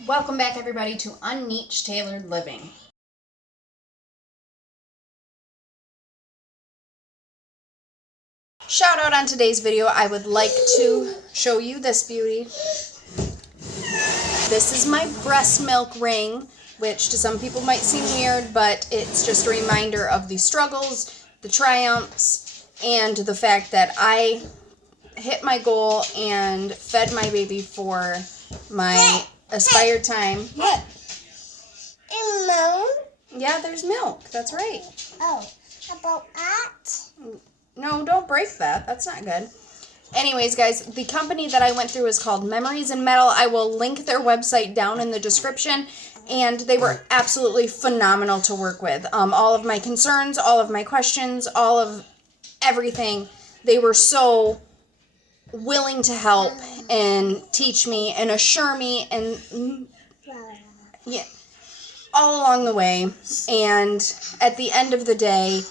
Welcome back, everybody, to Unniche Tailored Living. Shout out on today's video. I would like to show you this beauty. This is my breast milk ring, which to some people might seem weird, but it's just a reminder of the struggles, the triumphs, and the fact that I hit my goal and fed my baby for my aspired time. What? Milk? Yeah, there's milk. That's right. Oh, about that? No, don't break that. That's not good. Anyways, guys, the company that I went through is called Memories in Metal. I will link their website down in the description, and they were absolutely phenomenal to work with. All of my concerns, all of my questions, all of everything, they were so willing to help and teach me and assure me and yeah, all along the way. And at the end of the day,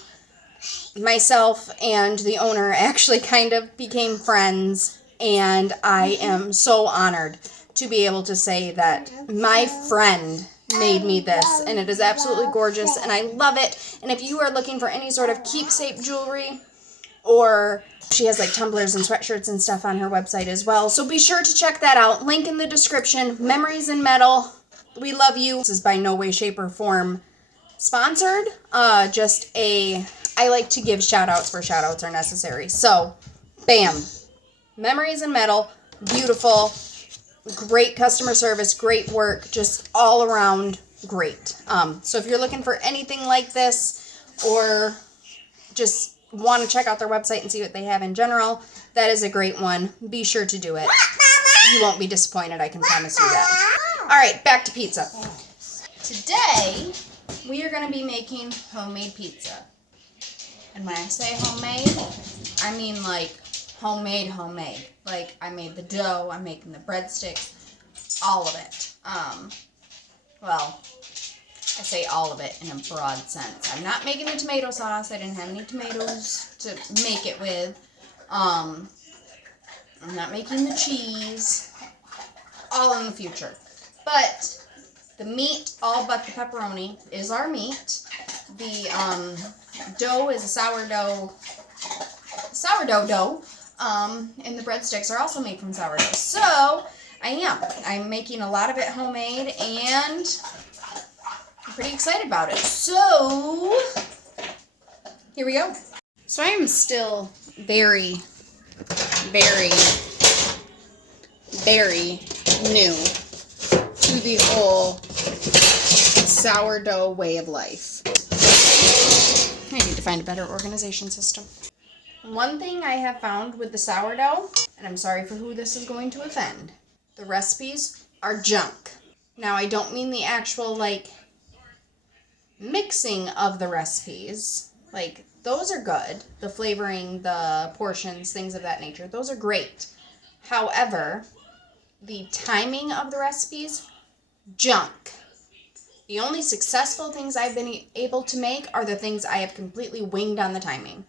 myself and the owner actually kind of became friends, and I am so honored to be able to say that my friend made me this, and it is absolutely gorgeous, and I love it. And if you are looking for any sort of keepsake jewelry, or she has like tumblers and sweatshirts and stuff on her website as well, so be sure to check that out. Link in the description. Memories in Metal. We love you. This is by no way, shape, or form sponsored. I like to give shout outs where shout outs are necessary. So, bam. Memories in Metal. Beautiful. Great customer service. Great work. Just all around great. So if you're looking for anything like this, or just want to check out their website and see what they have in general, that is a great one. Be sure to do it. You won't be disappointed, I can promise you that. Alright, back to pizza. Today, we are going to be making homemade pizza. And when I say homemade, I mean like homemade. Like I made the dough, I'm making the breadsticks, all of it. Well, I say all of it in a broad sense. I'm not making the tomato sauce. I didn't have any tomatoes to make it with. I'm not making the cheese. All in the future. But the meat, all but the pepperoni, is our meat. The dough is a sourdough dough. And the breadsticks are also made from sourdough. So, I'm making a lot of it homemade, and I'm pretty excited about it. So, here we go. So I am still very, very, very new to the whole sourdough way of life. I need to find a better organization system. One thing I have found with the sourdough, and I'm sorry for who this is going to offend, the recipes are junk. Now, I don't mean the actual, mixing of the recipes. Those are good. The flavoring, the portions, things of that nature. Those are great. However, the timing of the recipes, junk. The only successful things I've been able to make are the things I have completely winged on the timing.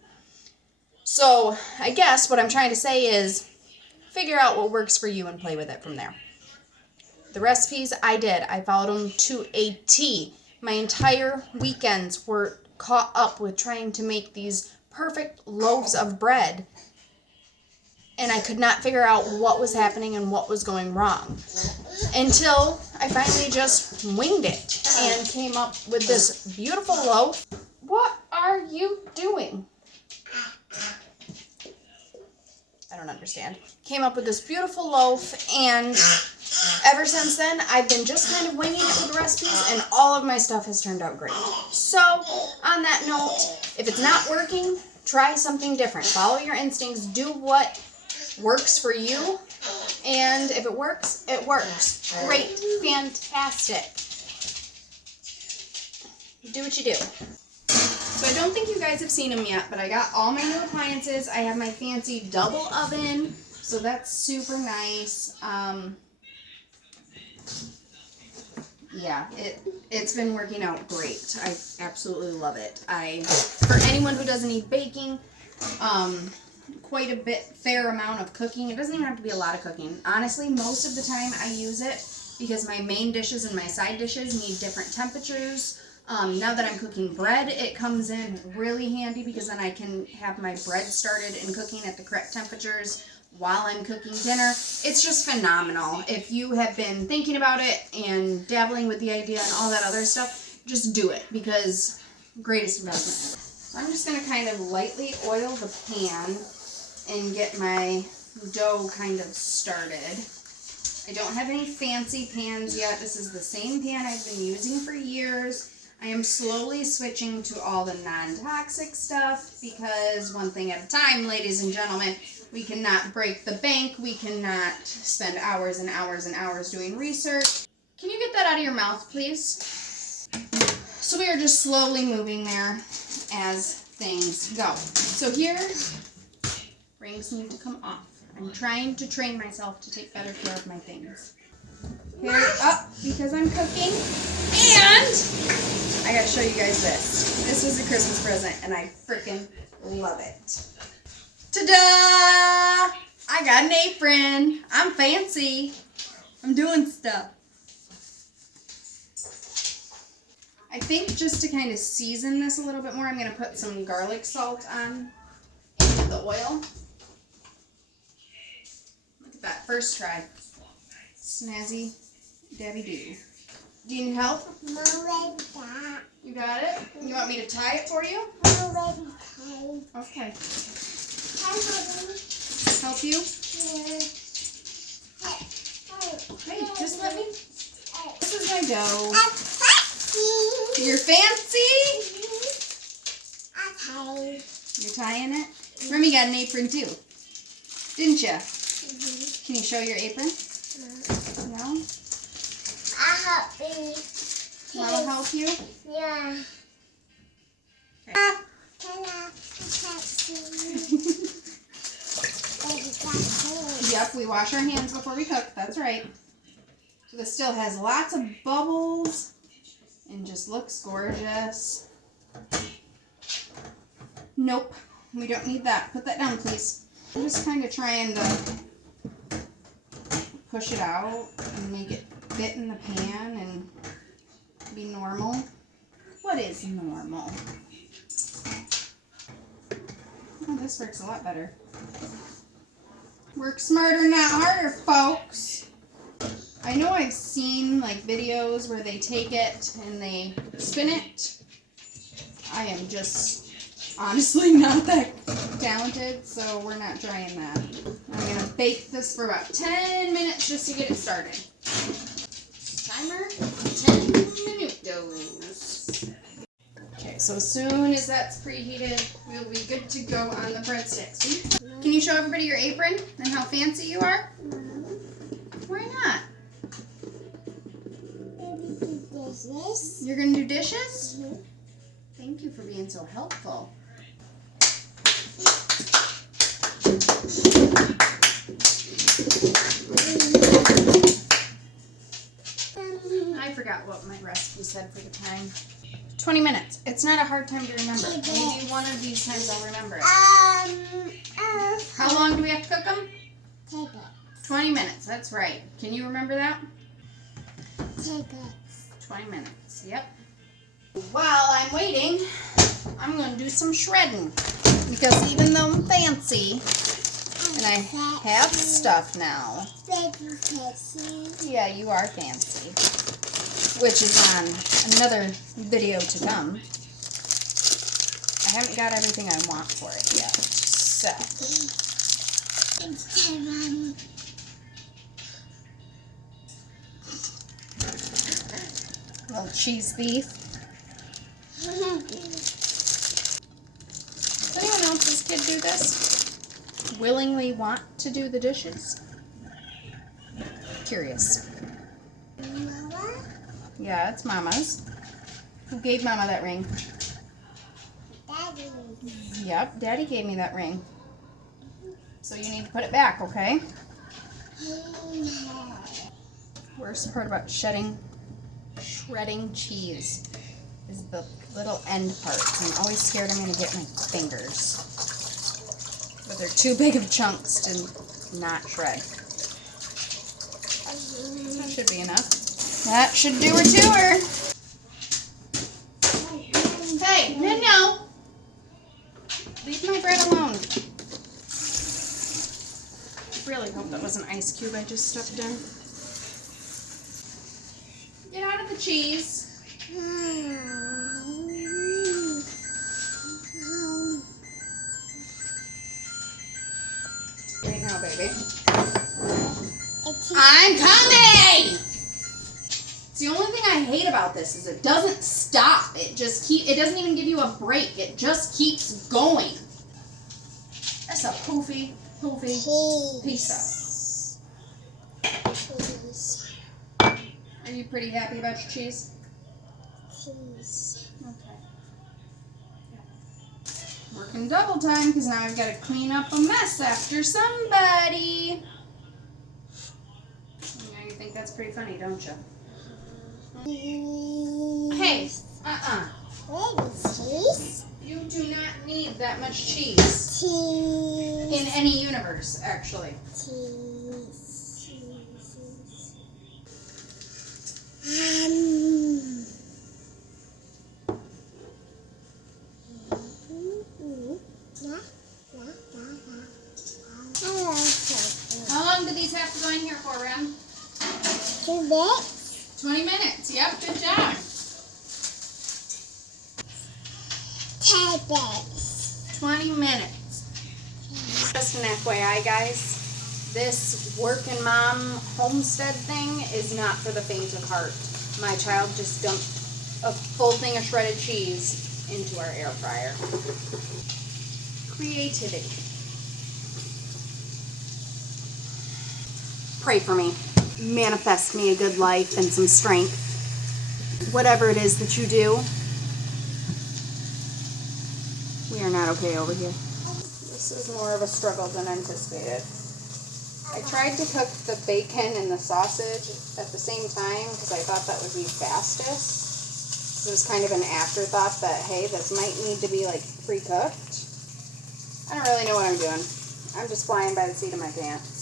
So, I guess what I'm trying to say is figure out what works for you and play with it from there. The recipes I did, I followed them to a T. My entire weekends were caught up with trying to make these perfect loaves of bread, and I could not figure out what was happening and what was going wrong until I finally just winged it and came up with this beautiful loaf. What are you doing? I don't understand. Came up with this beautiful loaf, and ever since then, I've been just kind of winging it with the recipes, and all of my stuff has turned out great. So, on that note, if it's not working, try something different. Follow your instincts. Do what works for you, and if it works, it works. Great. Fantastic. Do what you do. So I don't think you guys have seen them yet, but I got all my new appliances. I have my fancy double oven, so that's super nice. Yeah, it's been working out great. I absolutely love it. For anyone who doesn't eat baking, quite a fair amount of cooking. It doesn't even have to be a lot of cooking. Honestly, most of the time I use it because my main dishes and my side dishes need different temperatures. Now that I'm cooking bread, it comes in really handy because then I can have my bread started and cooking at the correct temperatures while I'm cooking dinner. It's just phenomenal. If you have been thinking about it and dabbling with the idea and all that other stuff, just do it because greatest investment. So I'm just going to kind of lightly oil the pan and get my dough kind of started. I don't have any fancy pans yet. This is the same pan I've been using for years. I am slowly switching to all the non-toxic stuff because one thing at a time, ladies and gentlemen, we cannot break the bank. We cannot spend hours and hours and hours doing research. Can you get that out of your mouth, please? So we are just slowly moving there as things go. So here, rings need to come off. I'm trying to train myself to take better care of my things. Here up because I'm cooking, and I gotta show you guys this. This was a Christmas present and I freaking love it. Ta-da! I got an apron. I'm fancy. I'm doing stuff. I think just to kind of season this a little bit more, I'm gonna put some garlic salt on into the oil. Look at that, first try. Snazzy Debbie Doo. Do you need help? Mom, that. You got it? You want me to tie it for you? Mom, Okay. that. Help you? Hey, Hey, just let me. This is my dough. I'm fancy. You're fancy? Okay. You're tying it? Remy got an apron too. Didn't you? Can you show your apron? No? I'll help you. I'll help you? Yeah. Okay. Ta-da. Yep, we wash our hands before we cook. That's right. So this still has lots of bubbles and just looks gorgeous. Nope, we don't need that. Put that down, please. I'm just kind of trying to push it out and make it fit in the pan and be normal. What is normal? Oh, this works a lot better. Work smarter, not harder, folks. I know I've seen like videos where they take it and they spin it. I am just honestly not that talented, so we're not trying that. I'm gonna bake this for about 10 minutes just to get it started. Timer, 10 minutos. Okay, so as soon as that's preheated, we'll be good to go on the breadsticks. Can you show everybody your apron and how fancy you are? Why not? You're gonna do dishes? Thank you for being so helpful. I forgot what my recipe said for the time. 20 minutes. It's not a hard time to remember. Maybe one of these times I'll remember it. How long do we have to cook them? 20 minutes. That's right. Can you remember that? 20 minutes. Yep. While I'm waiting, I'm going to do some shredding. Because even though I'm fancy, and I have stuff now. Yeah, you are fancy. Which is on another video to come. I haven't got everything I want for it yet. So. Little cheese thief. Does anyone else's kid do this? Willingly want to do the dishes? Curious. Yeah, it's Mama's. Who gave Mama that ring? Daddy. Yep, Daddy gave me that ring. So you need to put it back, okay? Worst part about shredding cheese is the little end parts. I'm always scared I'm going to get my fingers. But they're too big of chunks to not shred. That should be enough. That should do her to her. Hey, no. Leave my bread alone. I really hope that was an ice cube I just stuffed in. Get out of the cheese. Right now, baby. I'm coming! It's the only thing I hate about this is it doesn't stop. It doesn't even give you a break. It just keeps going. That's a poofy pizza. Cheese. Are you pretty happy about your cheese? Cheese. Okay. Working double time because now I've got to clean up a mess after somebody. Now you think that's pretty funny, don't you? Hey, Where is cheese? you do not need that much cheese. Cheese. In any universe, actually. Cheese. How long do these have to go in here for, Ram? 2 minutes. 20 minutes. Yep, good job. 10 minutes. 20 minutes. Just an FYI, guys. This working mom homestead thing is not for the faint of heart. My child just dumped a full thing of shredded cheese into our air fryer. Creativity. Pray for me. Manifest me a good life and some strength. Whatever it is that you do, we are not okay over here. This is more of a struggle than anticipated. I tried to cook the bacon and the sausage at the same time because I thought that would be fastest. It was kind of an afterthought that, hey, this might need to be like pre-cooked. I don't really know what I'm doing. I'm just flying by the seat of my pants.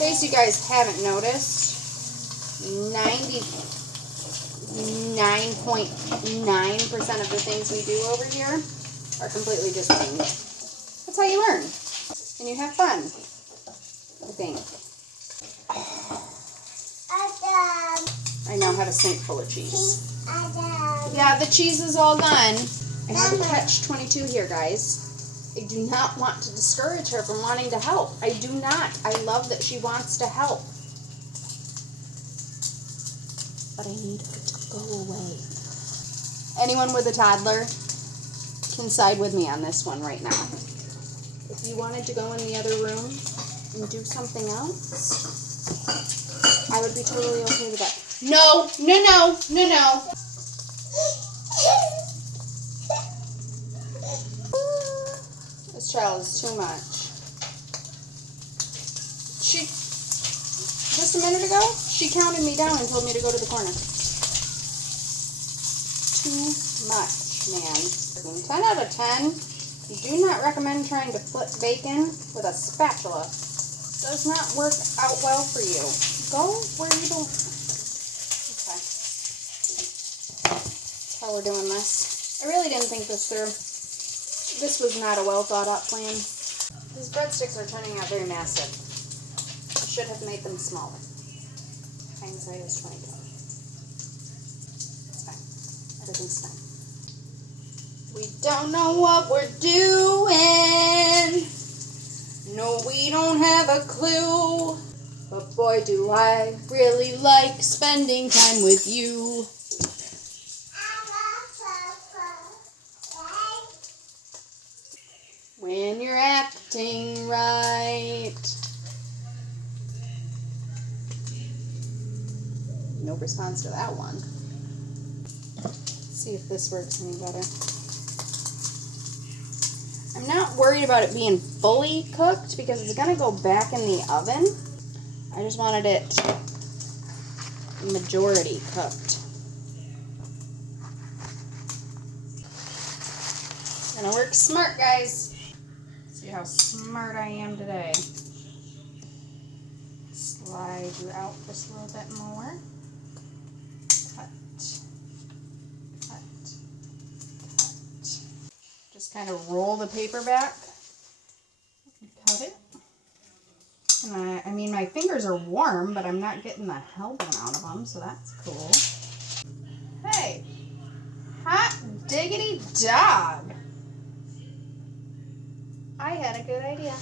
In case you guys haven't noticed, 99.9% of the things we do over here are completely just winged. That's how you learn. And you have fun, I think. I now have a sink full of cheese. Yeah, the cheese is all done. I have a catch-22 here, guys. I do not want to discourage her from wanting to help. I do not. I love that she wants to help. But I need her to go away. Anyone with a toddler can side with me on this one right now. If you wanted to go in the other room and do something else, I would be totally okay with that. No. This child is too much. Just a minute ago, she counted me down and told me to go to the corner. Too much, man. 10 out of 10. You do not recommend trying to flip bacon with a spatula. It does not work out well for you. Go where you don't. Okay. That's how we're doing this. I really didn't think this through. This was not a well thought out plan. These breadsticks are turning out very massive. I should have made them smaller. Hindsight is 2020. It's fine. Everything's fine. We don't know what we're doing. No, we don't have a clue. But boy, do I really like spending time with you. When you're acting right. No response to that one. Let's see if this works any better. I'm not worried about it being fully cooked because it's going to go back in the oven. I just wanted it majority cooked. Gonna work smart, guys. See how smart I am today. slide you out just a little bit more. Cut, cut, cut. Just kind of roll the paper back and cut it. And I mean, my fingers are warm, but I'm not getting the hell bent out of them, so that's cool. Hey, hot diggity dog. I had a good idea.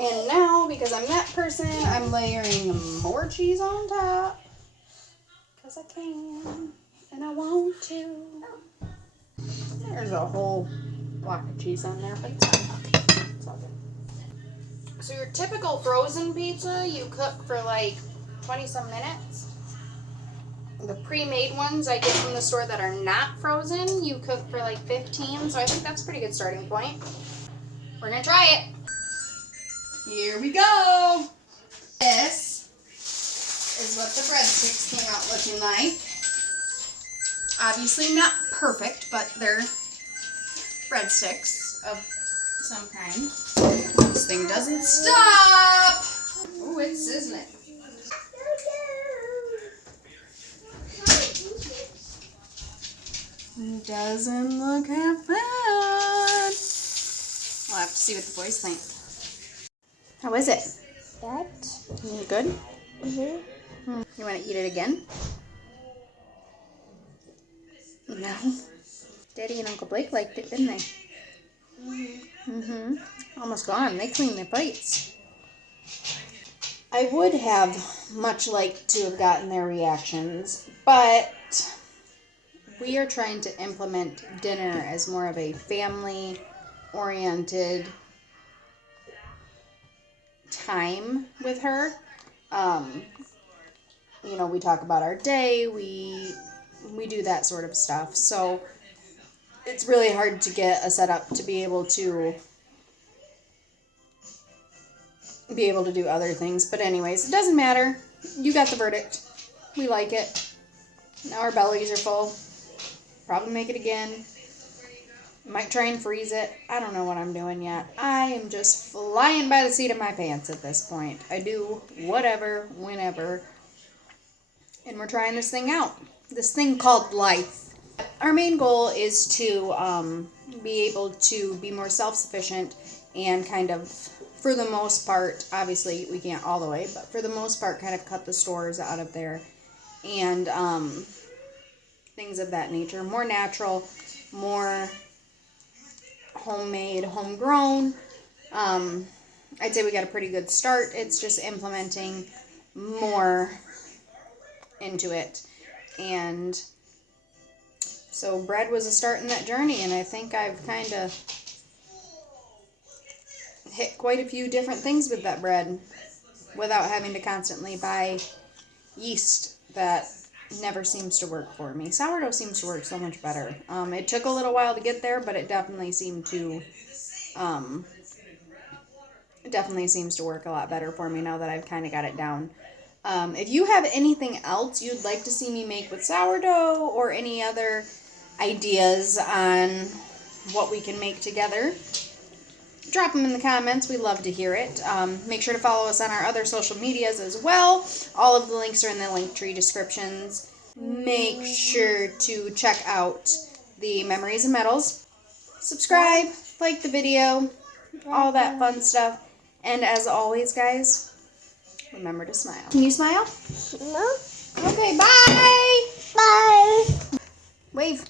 And now, because I'm that person, I'm layering more cheese on top. Because I can, and I want to. There's a whole block of cheese on there, but it's fine. It's all good. So your typical frozen pizza, you cook for like 20-some minutes. The pre-made ones I get from the store that are not frozen, you cook for like 15, so I think that's a pretty good starting point. We're gonna try it. Here we go. This is what the breadsticks came out looking like. Obviously not perfect, but they're breadsticks of some kind. This thing doesn't stop. Oh, it's sizzling. It doesn't look half bad. We'll have to see what the boys think. How is it? That. Good? Mm-hmm. You want to eat it again? No. Daddy and Uncle Blake liked it, didn't they? Almost gone. They cleaned their plates. I would have much liked to have gotten their reactions, but we are trying to implement dinner as more of a family-oriented time with her. You know, we talk about our day, we do that sort of stuff. So it's really hard to get a setup to be able to do other things. But anyways, it doesn't matter. You got the verdict. We like it. Now our bellies are full. Probably make it again. Might try and freeze it. I don't know what I'm doing yet. I am just flying by the seat of my pants at this point. I do whatever, whenever. And we're trying this thing out. This thing called life. Our main goal is to be able to be more self-sufficient and kind of, for the most part, obviously we can't all the way, but for the most part kind of cut the stores out of there. And things of that nature. More natural, more homemade, homegrown. I'd say we got a pretty good start. It's just implementing more into it. And so bread was a start in that journey, and I think I've kind of hit quite a few different things with that bread without having to constantly buy yeast that never seems to work for me. Sourdough seems to work so much better. It took a little while to get there, but it definitely seemed to work a lot better for me now that I've kind of got it down. If you have anything else you'd like to see me make with sourdough or any other ideas on what we can make together, drop them in the comments. We love to hear it. Make sure to follow us on our other social medias as well. All of the links are in the Linktree descriptions. Make sure to check out the Memories and Medals. Subscribe, like the video, all that fun stuff. And as always, guys, remember to smile. Can you smile? No. Okay, bye! Bye. Wave.